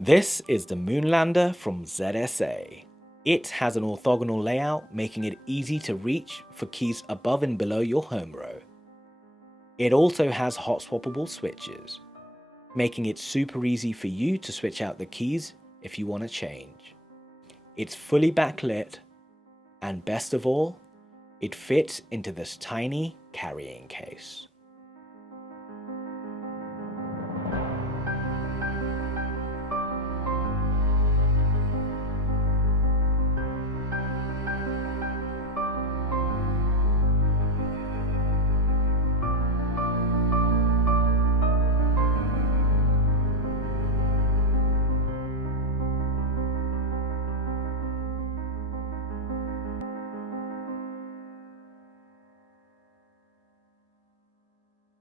This is the Moonlander from ZSA. It has an orthogonal layout, making it easy to reach for keys above and below your home row. It also has hot swappable switches, making it super easy for you to switch out the keys if you want to change. It's fully backlit, and best of all, it fits into this tiny carrying case.